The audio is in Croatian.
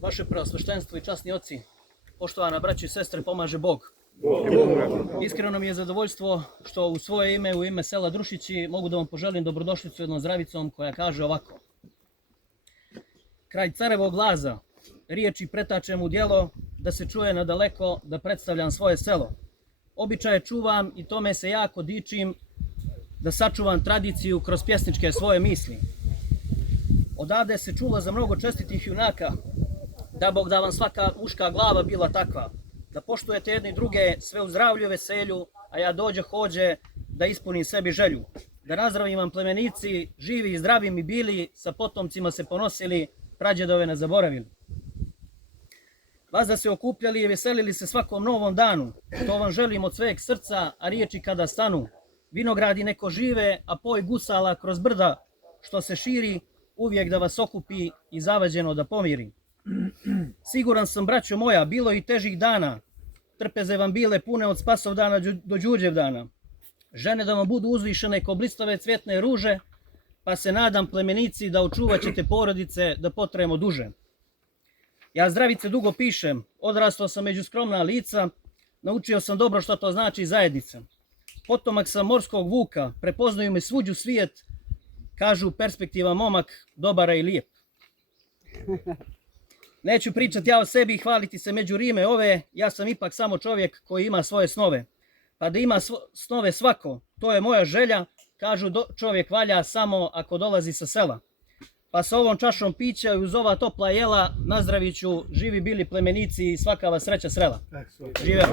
Vaše preosveštenstvo i časni oci, poštovana braćo i sestre, pomaže Bog. Iskreno mi je zadovoljstvo što u svoje ime, u ime sela Drušići, mogu da vam poželim dobrodošlicu jednom zdravicom koja kaže ovako. Kraj carevog glaza, riječi pretačem u djelo, da se čuje nadaleko, da predstavljam svoje selo. Običaje čuvam i tome se jako dičim, da sačuvam tradiciju kroz pjesničke svoje misli. Odavde se čulo za mnogo čestitih junaka, da Bog da vam svaka muška glava bila takva, da poštujete jedni druge sve u zdravlju i veselju, a ja dođe hođe da ispunim sebi želju. Da nazdravim vam plemenici, živi i zdravi mi bili, sa potomcima se ponosili, prađedove ne zaboravili. Vas da se okupljali i veselili se svakom novom danu, to vam želim od sveg srca, a riječi kada stanu. Vinogradi neko žive, a poj gusala kroz brda, što se širi, uvijek da vas okupi i zavađeno da pomiri. Siguran sam, braćo moja, bilo i težih dana, trpeze vam bile pune od spasov dana do đuđev dana. Žene da vam budu uzvišene ko blistave cvjetne ruže, pa se nadam plemenici da očuvat ćete porodice da potrajemo duže. Ja zdravice dugo pišem, odrastao sam među skromna lica, naučio sam dobro što to znači zajednica. Potomak sam morskog vuka, prepoznaju me svuđu svijet, kažu perspektiva momak, dobara i lijep. Neću pričati ja o sebi i hvaliti se među rime ove, ja sam ipak samo čovjek koji ima svoje snove. Pa da ima snove svako, to je moja želja, kažu čovjek valja samo ako dolazi sa sela. Pa sa ovom čašom pića i uz ova topla jela nazdravit ću, živi bili plemenici i svaka vas sreća srela. Živeo!